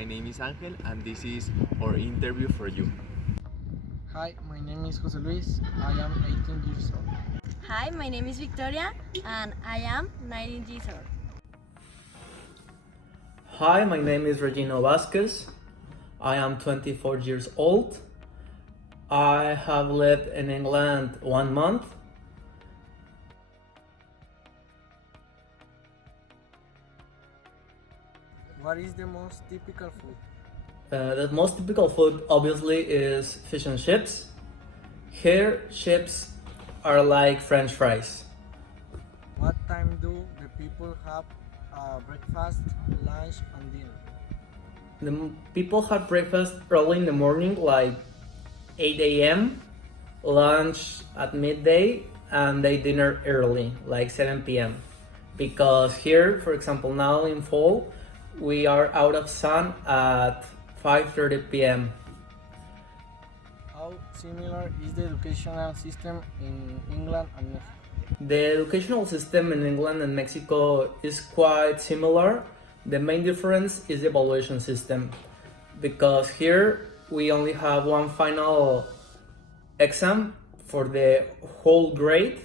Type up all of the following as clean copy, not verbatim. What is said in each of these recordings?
my name is Angel and this is our interview for you. Hi, my name is Jose Luis. I am 18 years old. Hi, my name is Victoria and I am 19 years old. Hi, my name is Regino Vazquez. I am 24 years old. I have lived in England 1 month. What is the most typical food? The most typical food obviously is fish and chips. Here, chips are like French fries. What time do the people have breakfast, lunch, and dinner? People have breakfast early in the morning, like 8 a.m., lunch at midday, and they dinner early, like 7 p.m. Because here, for example, now in fall, we are out of sun at 5:30 p.m. How similar is the educational system in England and Mexico? The educational system in England and Mexico is quite similar. The main difference is the evaluation system, because here we only have one final exam for the whole grade,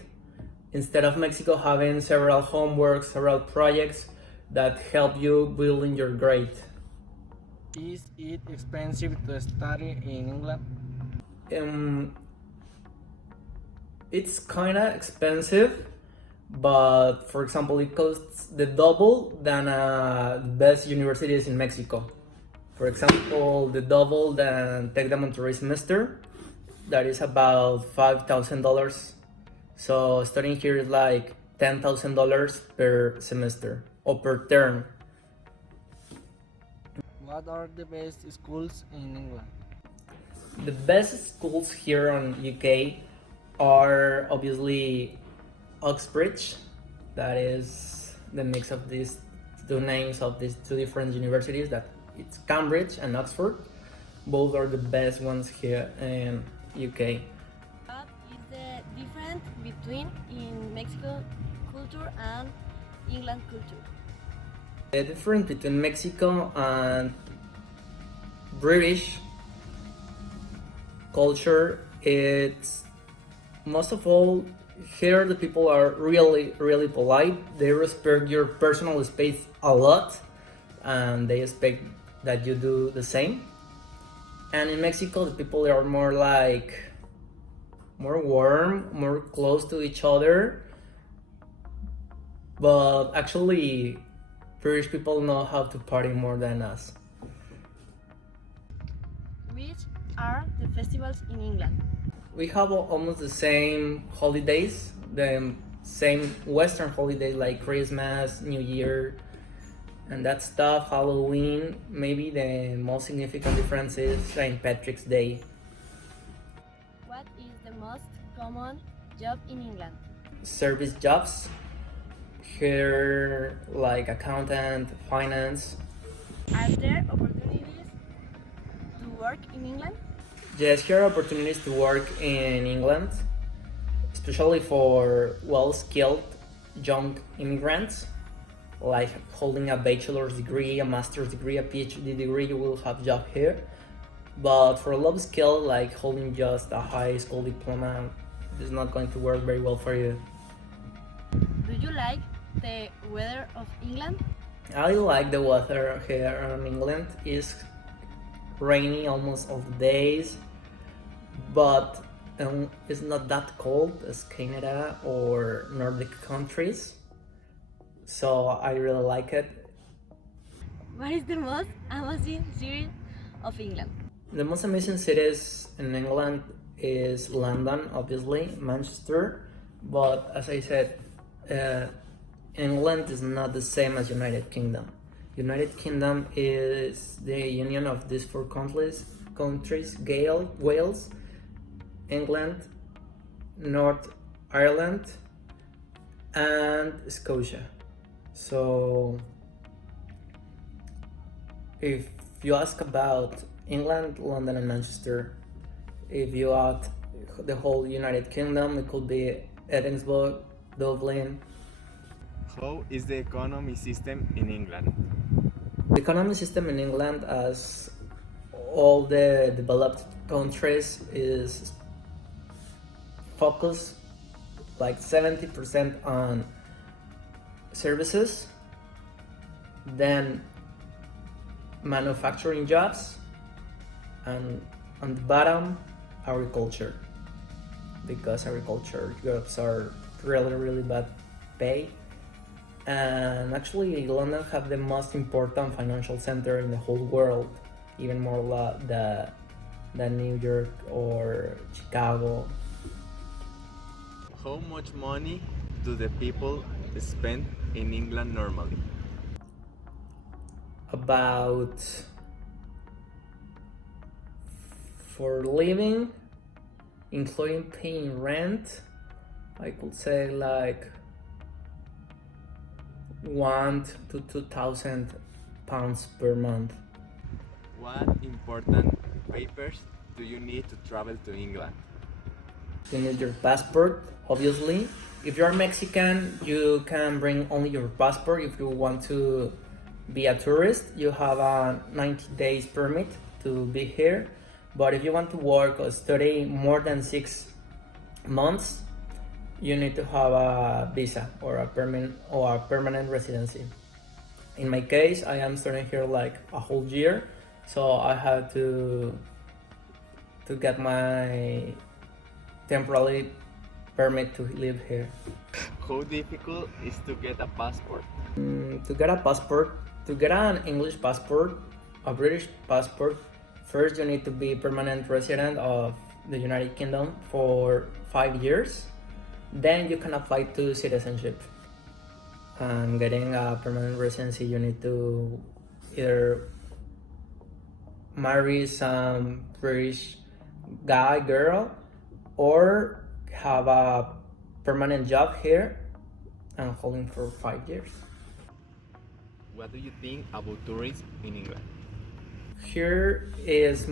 instead of Mexico having several homeworks, several projects that help you building your grade. Is it expensive to study in England? It's kind of expensive, but for example, it costs the double than the best universities in Mexico. For example, the double than Tec de Monterrey semester, that is about $5,000. So studying here is like $10,000 per semester or per term. What are the best schools in England? The best schools here in UK are obviously Oxbridge, that is the mix of these two names of these two different universities, that it's Cambridge and Oxford. Both are the best ones here in UK. What is the difference between in Mexico culture and England culture? The difference between Mexico and British culture, it's most of all, here the people are really polite. They respect your personal space a lot and they expect that you do the same. And in Mexico, the people are more warm, more close to each other. But actually, British people know how to party more than us. Which are the festivals in England? We have almost the same holidays, the same Western holidays like Christmas, New Year, and that stuff, Halloween. Maybe the most significant difference is St. Patrick's Day. What is the most common job in England? Service jobs, here like accountant, finance. Are there opportunities to work in England? Yes, here are opportunities to work in England, especially for well-skilled young immigrants, like holding a bachelor's degree, a master's degree, a PhD degree. You will have job here. But for low skill, like holding just a high school diploma, is not going to work very well for you. Do you like the weather of England? I like the weather here in England. It's rainy almost all the days, but it's not that cold as Canada or Nordic countries, so I really like it. What is the most amazing city of England? The most amazing cities in England is London, obviously, Manchester, but as I said, England is not the same as United Kingdom. United Kingdom is the union of these four countries: Wales, England, North Ireland, and Scotia. So if you ask about England, London, and Manchester, if you add the whole United Kingdom, it could be Edinburgh, Dublin. How is the economy system in England? The economy system in England, as all the developed countries, is focused like 70% on services, then manufacturing jobs, and on the bottom, agriculture, because agriculture jobs are really bad pay. And actually London have the most important financial center in the whole world, even more than New York or Chicago. How much money do the people spend in England normally? About, for living, including paying rent, I could say like £1,000 to £2,000 per month. What important papers do you need to travel to England? You need your passport, obviously. If you're Mexican, you can bring only your passport. If you want to be a tourist, you have a 90 days permit to be here. But if you want to work or study more than 6 months, you need to have a visa or a permanent residency. In my case, I am studying here like a whole year, so I had to get my temporary permit to live here. How difficult is to get a passport? To get an English passport, a British passport, first you need to be permanent resident of the United Kingdom for 5 years. Then you can apply to citizenship. And getting a permanent residency, you need to either marry some British guy, girl, or have a permanent job here and holding for 5 years. What do you think about tourism in England? Here is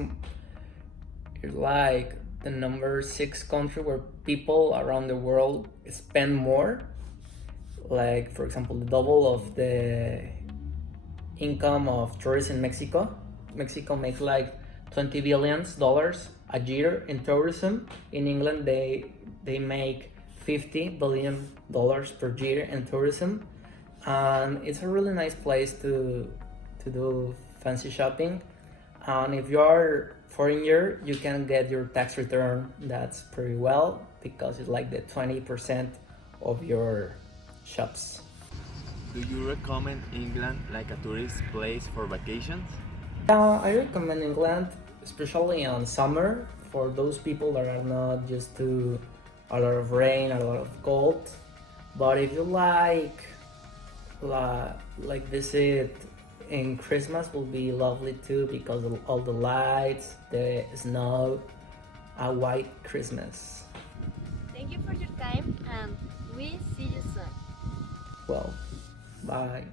like the number 6 country where people around the world spend more. Like, for example, the double of the income of tourists in Mexico. Mexico makes like $20 billion a year in tourism. In England, they make $50 billion per year in tourism. And it's a really nice place to do fancy shopping. And if you are foreigner, you can get your tax return. That's pretty well, because it's like the 20% of your shops. Do you recommend England like a tourist place for vacations? I recommend England, especially on summer, for those people that are not used to a lot of rain, a lot of cold. But if you like visit in Christmas, will be lovely too, because of all the lights, the snow, a white Christmas. Thank you for your time and we see you soon. Well, bye.